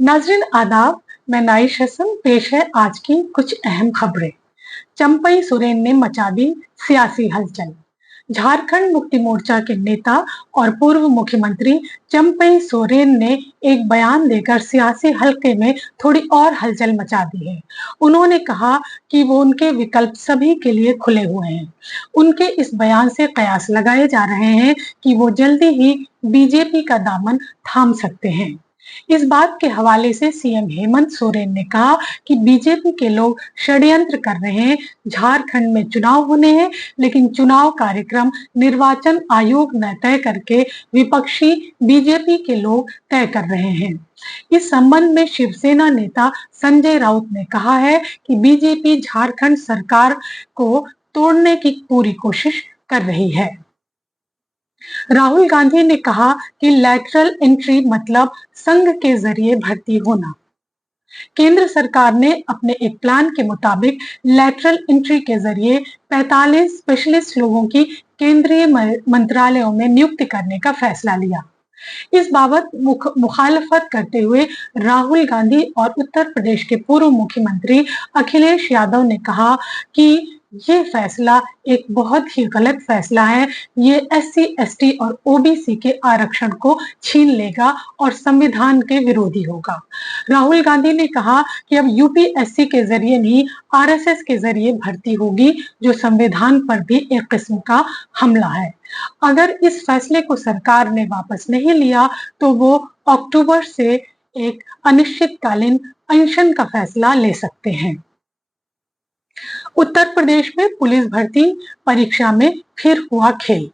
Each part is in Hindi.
नाज़रीन आदाब, मैं नाइश हसन। पेश है आज की कुछ अहम खबरें। चंपई सोरेन ने मचा दी सियासी हलचल। झारखंड मुक्ति मोर्चा के नेता और पूर्व मुख्यमंत्री चंपई सोरेन ने एक बयान देकर सियासी हलके में थोड़ी और हलचल मचा दी है। उन्होंने कहा कि वो उनके विकल्प सभी के लिए खुले हुए हैं। उनके इस बयान से कयास लगाए जा रहे हैं कि वो जल्दी ही बीजेपी का दामन थाम सकते हैं। इस बात के हवाले से सीएम हेमंत सोरेन ने कहा कि बीजेपी के लोग षड्यंत्र कर रहे हैं। झारखंड में चुनाव होने हैं, लेकिन चुनाव कार्यक्रम निर्वाचन आयोग ने तय करके विपक्षी बीजेपी के लोग तय कर रहे हैं। इस संबंध में शिवसेना नेता संजय राउत ने कहा है कि बीजेपी झारखंड सरकार को तोड़ने की पूरी कोशिश कर रही है। राहुल गांधी ने कहा कि लैटरल एंट्री मतलब संघ के जरिए भर्ती होना। केंद्र सरकार ने अपने एक प्लान के मुताबिक लैटरल एंट्री के जरिए 45 स्पेशलिस्ट लोगों की केंद्रीय मंत्रालयों में नियुक्ति करने का फैसला लिया। इस बाबत मुखालफत करते हुए राहुल गांधी और उत्तर प्रदेश के पूर्व मुख्यमंत्री अखिलेश यादव ने कहा कि ये फैसला एक बहुत ही गलत फैसला है। ये एससी, एसटी और ओबीसी के आरक्षण को छीन लेगा और संविधान के विरोधी होगा। राहुल गांधी ने कहा कि अब यूपीएससी के जरिए नहीं, आरएसएस के जरिए भर्ती होगी, जो संविधान पर भी एक किस्म का हमला है। अगर इस फैसले को सरकार ने वापस नहीं लिया तो वो अक्टूबर से एक अनिश्चितकालीन अनशन का फैसला ले सकते हैं। उत्तर प्रदेश में पुलिस भर्ती परीक्षा में फिर हुआ खेल।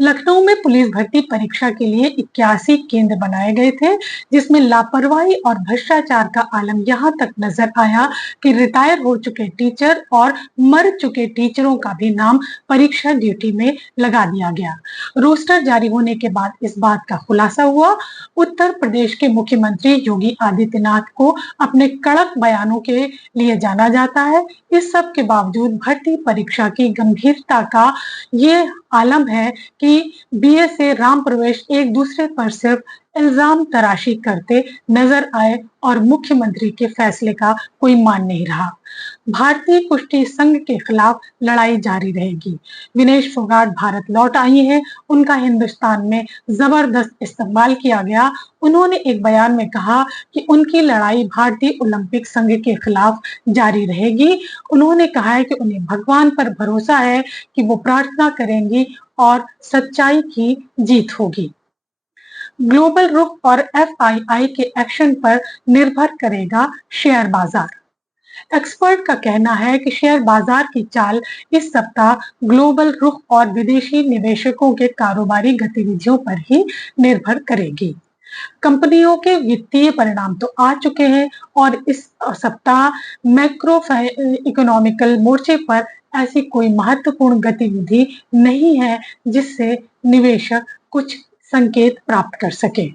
लखनऊ में पुलिस भर्ती परीक्षा के लिए 81 केंद्र बनाए गए थे, जिसमें लापरवाही और भ्रष्टाचार का आलम यहाँ तक नजर आया कि रिटायर हो चुके टीचर और मर चुके टीचरों का भी नाम परीक्षा ड्यूटी में लगा दिया गया। रोस्टर जारी होने के बाद इस बात का खुलासा हुआ। उत्तर प्रदेश के मुख्यमंत्री योगी आदित्यनाथ को अपने कड़क बयानों के लिए जाना जाता है। इस सब के बावजूद भर्ती परीक्षा की गंभीरता का ये आलम है कि बीएसए राम प्रवेश एक दूसरे पर सिर्फ इल्जाम तराशी करते नजर आए और मुख्यमंत्री के फैसले का कोई मान नहीं रहा। भारतीय कुश्ती संघ के खिलाफ लड़ाई जारी रहेगी। विनेश फोगाट भारत लौट आई हैं। उनका हिंदुस्तान में जबरदस्त इस्तेमाल किया गया। उन्होंने एक बयान में कहा कि उनकी लड़ाई भारतीय ओलंपिक संघ के खिलाफ जारी रहेगी। उन्होंने कहा है कि उन्हें भगवान पर भरोसा है कि वो प्रार्थना करेंगी और सच्चाई की जीत होगी। ग्लोबल रुख और एफआईआई के एक्शन पर निर्भर करेगा शेयर बाजार। एक्सपर्ट का कहना है कि शेयर बाजार की चाल इस सप्ताह ग्लोबल रुख और विदेशी निवेशकों के कारोबारी गतिविधियों पर ही निर्भर करेगी। कंपनियों के वित्तीय परिणाम तो आ चुके हैं और इस सप्ताह मैक्रो इकोनॉमिकल मोर्चे पर ऐसी कोई महत्वपूर्ण गतिविधि नहीं है जिससे निवेशक कुछ संकेत प्राप्त कर सके।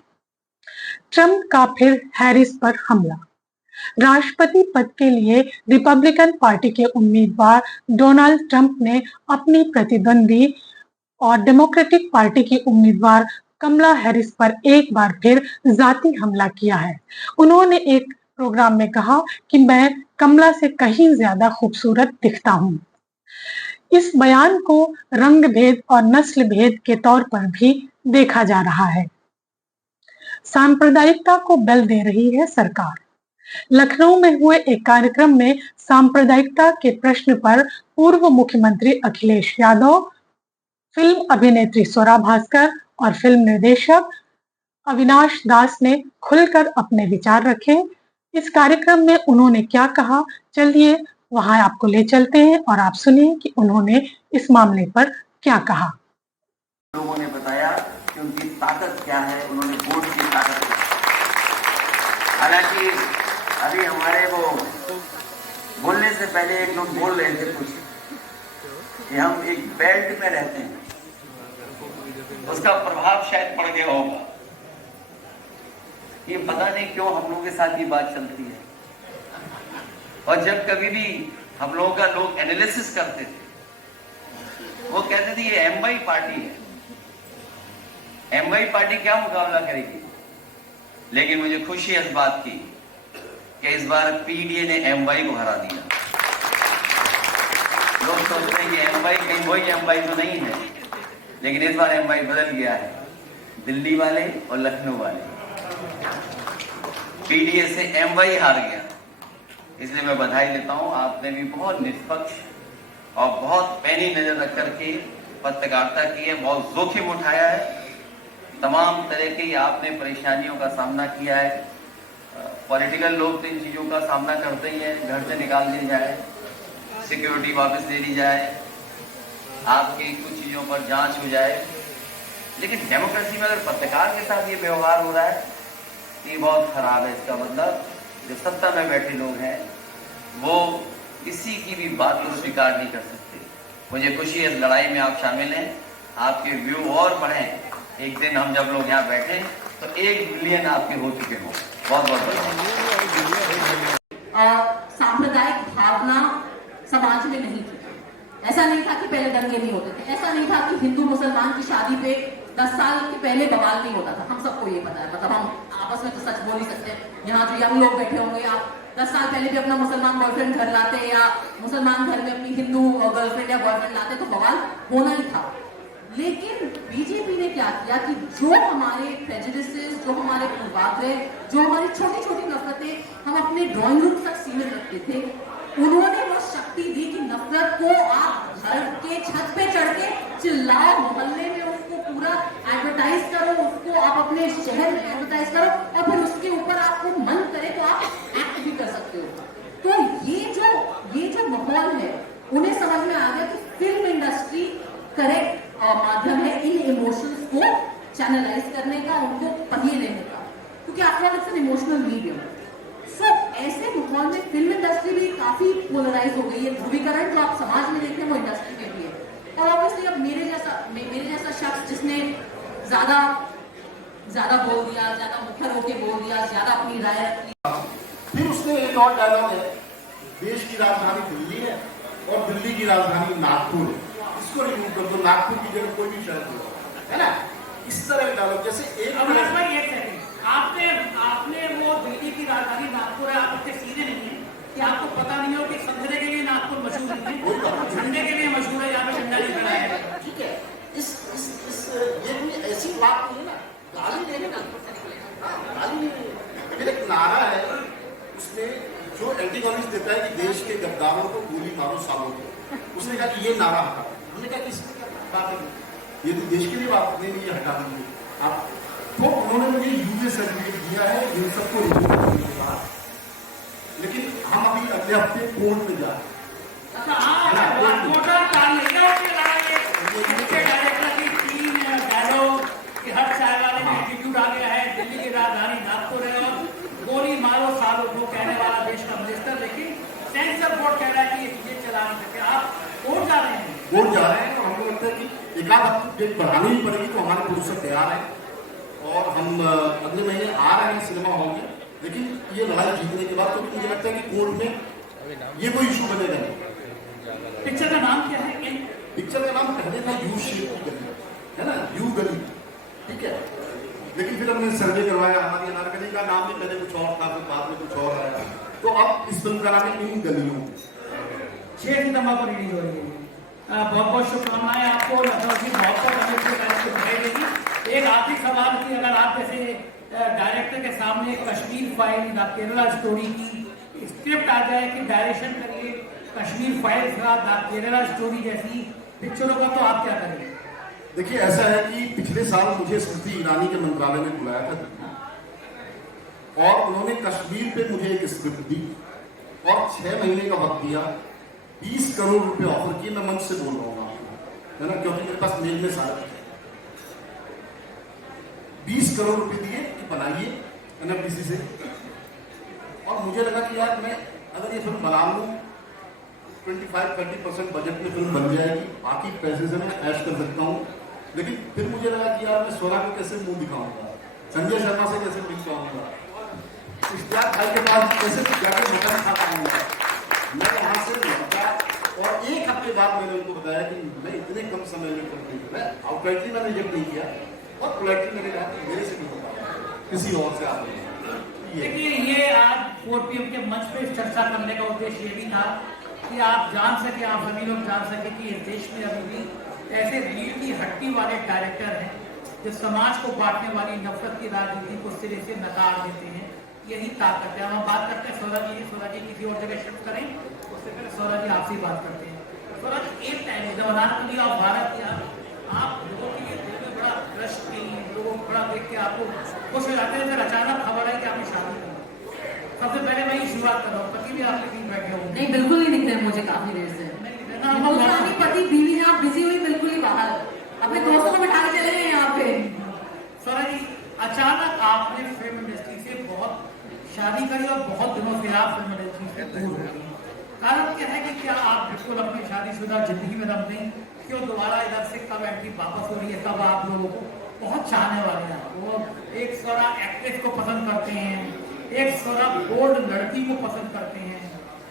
ट्रंप का फिर हैरिस पर हमला। राष्ट्रपति पद के लिए रिपब्लिकन पार्टी के उम्मीदवार डोनाल्ड ट्रंप ने अपनी प्रतिद्वंदी और डेमोक्रेटिक पार्टी की उम्मीदवार कमला हैरिस पर एक बार फिर जाती हमला किया है। उन्होंने एक प्रोग्राम में कहा कि मैं कमला से कहीं ज्यादा खूबसूरत दिखता हूं। इस बयान को रंग भेद और नस्ल भेद के तौर पर भी देखा जा रहा है। सांप्रदायिकता को बल दे रही है सरकार। लखनऊ में हुए एक कार्यक्रम में सांप्रदायिकता के प्रश्न पर पूर्व मुख्यमंत्री अखिलेश यादव, फिल्म अभिनेत्री स्वरा भास्कर और फिल्म निर्देशक अविनाश दास ने खुलकर अपने विचार रखे। इस कार्यक्रम में उन्होंने क्या कहा, चलिए वहां आपको ले चलते हैं और आप सुनिए कि उन्होंने इस मामले पर क्या कहा। लोगों ने बताया कि उनकी ताकत क्या है, उन्होंने वोट की ताकत। हालांकि अभी हमारे वो बोलने से पहले एक लोग बोल रहे थे कुछ कि हम एक बेल्ट में रहते हैं, उसका प्रभाव शायद पड़ गया होगा। ये पता नहीं क्यों हम लोगों के साथ ये बात चलती है। और जब कभी भी हम लोगों का लोग एनालिसिस करते थे, वो कहते कहते थे ये एमवाई पार्टी है, एमवाई पार्टी क्या मुकाबला करेगी। लेकिन मुझे खुशी है इस बात की कि इस बार पीडीए ने एमवाई को हरा दिया। लोग सोचते हैं कि एमवाई कहीं वही एमवाई तो नहीं है, लेकिन इस बार एमवाई बदल गया है। दिल्ली वाले और लखनऊ वाले, पीडीए से एमवाई हार गया। इसलिए मैं बधाई देता हूं, आपने भी बहुत निष्पक्ष और बहुत पैनी नजर रख करके पत्रकारिता की है, बहुत जोखिम उठाया है, तमाम तरह की आपने परेशानियों का सामना किया है। पॉलिटिकल लोग तो इन चीजों का सामना करते ही हैं, घर से निकाल दिया जाए, सिक्योरिटी वापस ले ली जाए, आपकी कुछ चीजों पर जांच हो जाए, लेकिन डेमोक्रेसी में अगर पत्रकार के साथ ये व्यवहार हो रहा है ये बहुत खराब है। इसका मतलब जो सत्ता में बैठे लोग हैं वो किसी की भी बात को स्वीकार नहीं कर सकते। मुझे खुशी है इस लड़ाई में आप शामिल हैं, आपके व्यू और बढ़ें। एक दिन हम जब लोग यहाँ बैठे तो 1 बिलियन आपके हो चुके हों। बहुत बहुत धन्यवाद। सांप्रदायिक भावना समाज में नहीं थी। ऐसा नहीं था कि पहले दंगे नहीं होते थे, ऐसा नहीं था कि हिंदू मुसलमान की शादी पे 10 साल के पहले बवाल नहीं होता था। हम सबको ये पता है, मतलब हम आपस में तो सच बोल ही सकते हैं। यहाँ जो यंग लोग बैठे होंगे, आप 10 साल पहले भी अपना मुसलमान बॉयफ्रेंड घर लाते या मुसलमान घर में अपनी हिंदू गर्लफ्रेंड या बॉयफ्रेंड लाते तो बवाल होना ही था। लेकिन बीजेपी ने क्या किया कि जो हमारे प्रेजुडिसेस, जो हमारे पूर्वाग्रह, जो हमारी छोटी छोटी नफरतें हम अपने ड्राइंग रूम तक सीमित रखते थे, उन्होंने वो शक्ति दी कि नफरत को आप घर के छत पे चढ़ के चिल्लाओ, मोहल्ले में उसको पूरा एडवर्टाइज करो, उसको आप अपने शहर में एडवर्टाइज करो और फिर उसके ऊपर आपको मन करे तो आप एक्ट भी कर सकते हो। तो ये जो माहौल है उन्हें समझ में आ गया कि फिल्म इंडस्ट्री करेक्ट माध्यम है इन इमोशंस को चैनलाइज करने का, उनको पहिए लेने का, क्योंकि after all it's an emotional medium. So ऐसे माहौल में फिल्म इंडस्ट्री भी काफी पोलराइज हो गई है। ध्रुवीकरण जो आप समाज में देखते हैं वो इंडस्ट्री में भी है। और ऑब्वियसली अब मेरे जैसा शख्स जिसने ज्यादा बोल दिया, ज्यादा मुखर होके बोल दिया, ज्यादा अपनी राय रखी। फिर उसने एक और डायलॉग है, देश की राजधानी दिल्ली है और दिल्ली की राजधानी नागपुर है, इसको रिमूव कर दो, नागपुर की जगह कोई भी शहर हो, है ना। इस तरह के डायलॉग जैसे एक आपने वो दिल्ली की राजधानी नागपुर है, आप उसके सीधे नहीं है कि आपको पता नहीं हो कि संघरे के लिए नागपुर मशहूर नहीं है, झंडे के लिए मशहूर है, यहाँ पे झंडा नहीं बनाया है। ठीक है, ये कोई ऐसी बात नहीं है ना, गाली देने का गाली नहीं है। फिर एक नारा है उसमें जो एंटीगोनिस्ट देता है कि देश के गद्दारों को गोली मारो सालों को, उसने कहा कि ये नारा हटा। हमने कहा किस बात है, ये तो देश के लिए बात नहीं, ये हटा देंगे आप। तो उन्होंने मुझे यूजे सर्टिफिकेट दिया है इन सबको रिव्यू करने के बाद, लेकिन हम अभी अगले हफ्ते कोर्ट में जा दिल्ली की राजधानी नागपुर है और गोली मारो सालों को कहने वाला देश का मिनिस्टर, लेकिन सेंसर बोर्ड कह रहा है कि ये चीजें चला नहीं सकते। आप कोर्ट जा रहे हैं? कोर्ट जा रहे हैं और हमको लगता है कि एक आध हफ्ते डेट बढ़ानी ही पड़ेगी, तो हमारे प्रोड्यूसर तैयार है और हम अगले महीने आ रहे हैं सिनेमा हॉल में। लेकिन ये लड़ाई जीतने के बाद तो मुझे लगता है कि कोर्ट में ये कोई इशू बनेगा नहीं। पिक्चर का नाम क्या है? पिक्चर का नाम पहले था यू शेप गली, है ना, यू गली, ठीक है। लेकिन फिर हमने सर्वे करवाया, हमारी अनारकली का नाम भी पहले कुछ और था, फिर बाद में कुछ और आया, तो अब इस फिल्म का नाम है इन गलियों। 6 सितंबर को रिलीज हो रही है। बहुत बहुत शुभकामनाएं आपको, लखनऊ की बहुत बधाई देगी। एक आखिरी सवाल की, अगर आप जैसे डायरेक्टर के सामने Kashmir file, the Kerala story की स्क्रिप्ट आ जाए कि डायरेक्शन करिए कश्मीर फाइल्स का, द केरला स्टोरी जैसी पिक्चरों का, तो आप क्या करेंगे? देखिए ऐसा है कि पिछले साल मुझे स्मृति ईरानी के मंत्रालय में बुलाया था और उन्होंने कश्मीर पे मुझे एक स्क्रिप्ट दी और 6 महीने का वक्त दिया, 20 करोड़ रुपए ऑफर किए। मैं मंच से बोल रहा हूँ आपको, है ना, क्योंकि मेरे पास मेल में सारे 20 करोड़ रुपए दिए कि बनाइए एनएफडीसी से। और मुझे लगा कि यार मैं अगर ये फिल्म बना लूँ 25-30% बजट में फिल्म बन जाएगी, बाकी पैसे से मैं ऐश कर सकता हूँ। लेकिन फिर मुझे लगा कि यार मैं स्वरा को कैसे मुंह दिखाऊंगा, संजय शर्मा से कैसे मिल पाऊंगा, इश्तियाक भाई के पास कैसे जाकर मटन खा पाऊंगा। मैं यहाँ से लौटा और एक हफ्ते के बाद मैंने उनको बताया कि मैं इतने कम समय में कंप्लीट मैं आउटराइटली मैंने रिजेक्ट नहीं किया और पोलाइटली मैंने कहा कि मेरे से नहीं होगा, किसी और से आप देखिए, ये आज 4 PM के मंच पे चर्चा करने का उद्देश्य ये भी था कि आप जान सके, आप सभी लोग जान सके कि इस देश में अभी भी ऐसे रीढ़ की हड्डी वाले डायरेक्टर हैं जो समाज को बांटने वाली नफरत की राजनीति को सिरे से नकार देते हैं। यही ताकत है। हम बात करते हैं सौरभ जी किसी और जगह शिफ्ट करें, उससे पहले सौरभ जी आपसे बात करते हैं। सौरभ, एक टाइम जब प्रधानमंत्री ऑफ भारत या आप लोगों के लिए दिल में बड़ा क्रश की, लोगों को बड़ा देख के आपको खुश हो जाते हैं, फिर अचानक खबर है कि आपने शादी की। सबसे पहले मैं ये शुरुआत कर रहा हूँ, पति भी आपके बीच बैठे होंगे? नहीं, बिल्कुल नहीं दिख रहे मुझे काफी देर से। पति बीवी यहाँ बिजी हुई, बिल्कुल ही बाहर अपने दोस्तों को बिठा के चले गए यहाँ पे। सौरभ जी, अचानक आपने फिल्म इंडस्ट्री से बहुत शादी करी और बहुत दिनों से आप फिल्म इंडस्ट्री से दूर हो गई। कारण क्या है कि क्या आप बिल्कुल अपनी शादीशुदा जिंदगी में रम गई? क्यों दोबारा इधर से कब एंट्री वापस हो रही है? कब आप लोगों को बहुत चाहने वाले हैं, वो एक स्वरा एक्ट्रेस को पसंद करते हैं, एक स्वरा बोल्ड लड़की को पसंद करते हैं,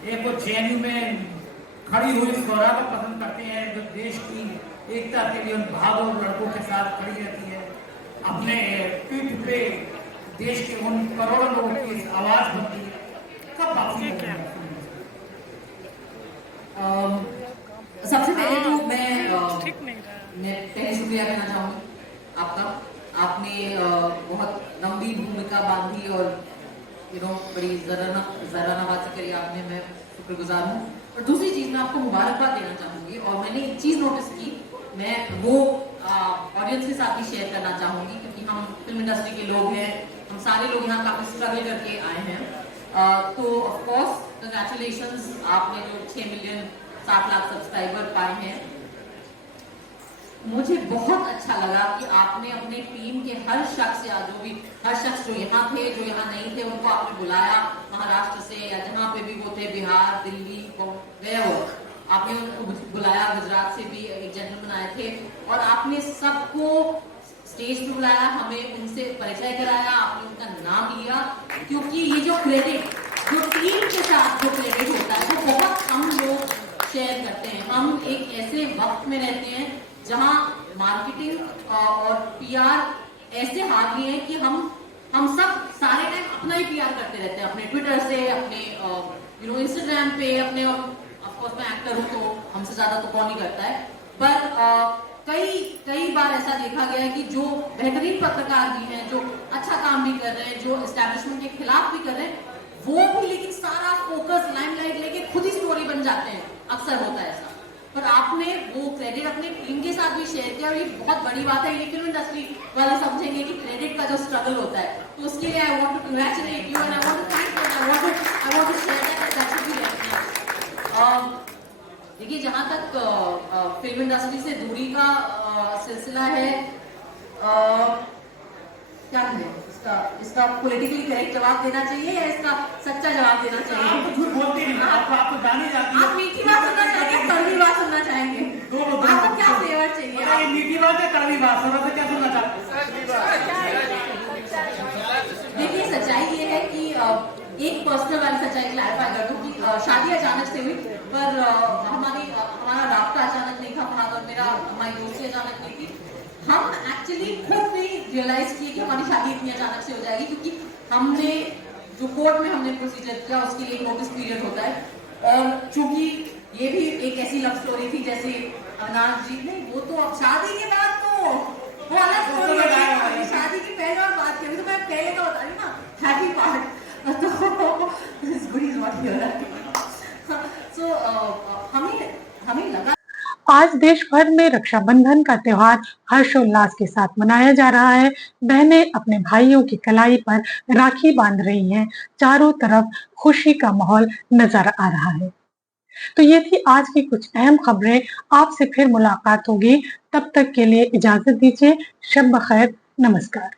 एक वो जेएनयू में खड़ी हुई स्वरा को पसंद करते हैं जो देश की एकता के लिए उन बहादुर लड़कों के साथ खड़ी रहती है, अपने पीठ पे देश के उन करोड़ों लोगों की आवाज बनती है। कब वापसी होगी? सबसे पहले तो मैं पहले शुक्रिया करना चाहूंगी आपका। आपने बहुत लंबी भूमिका बांधी और बड़ी जरानाबाजी करी आपने, मैं शुक्रगुजार हूँ। और दूसरी चीज मैं आपको मुबारकबाद देना चाहूंगी और मैंने एक चीज नोटिस की, मैं वो ऑडियंस के साथ भी शेयर करना चाहूंगी क्योंकि हम फिल्म इंडस्ट्री के लोग हैं, हम सारे लोग यहाँ काफी स्ट्रगल करके आए हैं। तो ऑफ कोर्स कंग्रेचुलेशंस, आपने जो 6 मिलियन 7 लाख सब्सक्राइबर पाए हैं। मुझे बहुत अच्छा लगा कि आपने अपने टीम के हर शख्स जो यहाँ थे, जो यहाँ नहीं थे, उनको आपने बुलाया महाराष्ट्र से या जहाँ पे भी वो थे, बिहार, दिल्ली, गए हो, आपने उनको बुलाया। गुजरात से भी एक जेंटलमैन आए थे और आपने सबको स्टेज पे बुलाया, हमें उनसे परिचय कराया, आपने उनका नाम लिया क्योंकि ये जो क्रेडिट जो टीम के साथ जो क्रेडिट होता है वो बहुत कम लोग शेयर करते हैं। हम एक ऐसे वक्त में रहते हैं जहां मार्केटिंग और पीआर ऐसे हावी है कि हम सब सारे टाइम अपना ही पीआर करते रहते हैं, अपने ट्विटर से, अपने इंस्टाग्राम पे, अपने, ऑफ कोर्स मैं एक्टर हूं तो हमसे ज्यादा तो कौन ही करता है, पर कई बार ऐसा देखा गया है कि जो बेहतरीन पत्रकार भी हैं, जो अच्छा काम भी कर रहे हैं, जो एस्टैब्लिशमेंट के खिलाफ भी कर रहे हैं, वो भी लेकिन सारा फोकस लाइमलाइट लेके खुद ही स्टोरी बन जाते हैं। अक्सर होता है ऐसा, पर आपने वो क्रेडिट अपने टीम के साथ भी शेयर किया और ये बहुत बड़ी बात है। ये फिल्म इंडस्ट्री वाले समझेंगे कि क्रेडिट का जो स्ट्रगल होता है, तो उसके लिए I want to congratulate you and I want to thank you, I want to share that should be recognised. देखिए, जहां तक फिल्म इंडस्ट्री से दूरी का सिलसिला है, क्या करें, इसका पॉलिटिकली करेक्ट जवाब देना चाहिए या इसका सच्चा जवाब देना चाहिए? आप तो झूठ बोलते नहीं, आप तो जानी जाती है। आप मीठी बात सुनना चाहेंगे, कड़वी बात सुनना चाहेंगे? आपको क्या फ्लेवर चाहिए? ये मीठी बात है, कड़वी बात, समझ क्या सुनना चाहते हैं? देखिए, सच्चाई ये है कि एक पर्सनल वाली सच्चाई क्लैरिफाई कर दूं कि शादी अचानक से हुई, पर हमारा राब्ता अचानक नहीं था, फहद और मेरा, हमारी दोस्ती अचानक नहीं थी। हम एक्चुअली खुद भी रियलाइज किए कि हमारी शादी इतनी अचानक से हो जाएगी क्योंकि हमने जो कोर्ट में हमने प्रोसीजर किया उसके लिए नोटिस पीरियड होता है और चूंकि ये भी एक ऐसी लव स्टोरी थी जैसे अविनाश जी, नहीं वो तो अब शादी के बाद तो वो अलग स्टोरी है, शादी की पहले और बात की, तो मैं पहले का बता रही ना, हैप्पी पार्ट, तो हमें लगा आज देश भर में रक्षाबंधन का त्योहार हर्षोल्लास के साथ मनाया जा रहा है। बहनें अपने भाइयों की कलाई पर राखी बांध रही हैं। चारों तरफ खुशी का माहौल नजर आ रहा है। तो ये थी आज की कुछ अहम खबरें। आपसे फिर मुलाकात होगी, तब तक के लिए इजाजत दीजिए। शब बखैर, नमस्कार।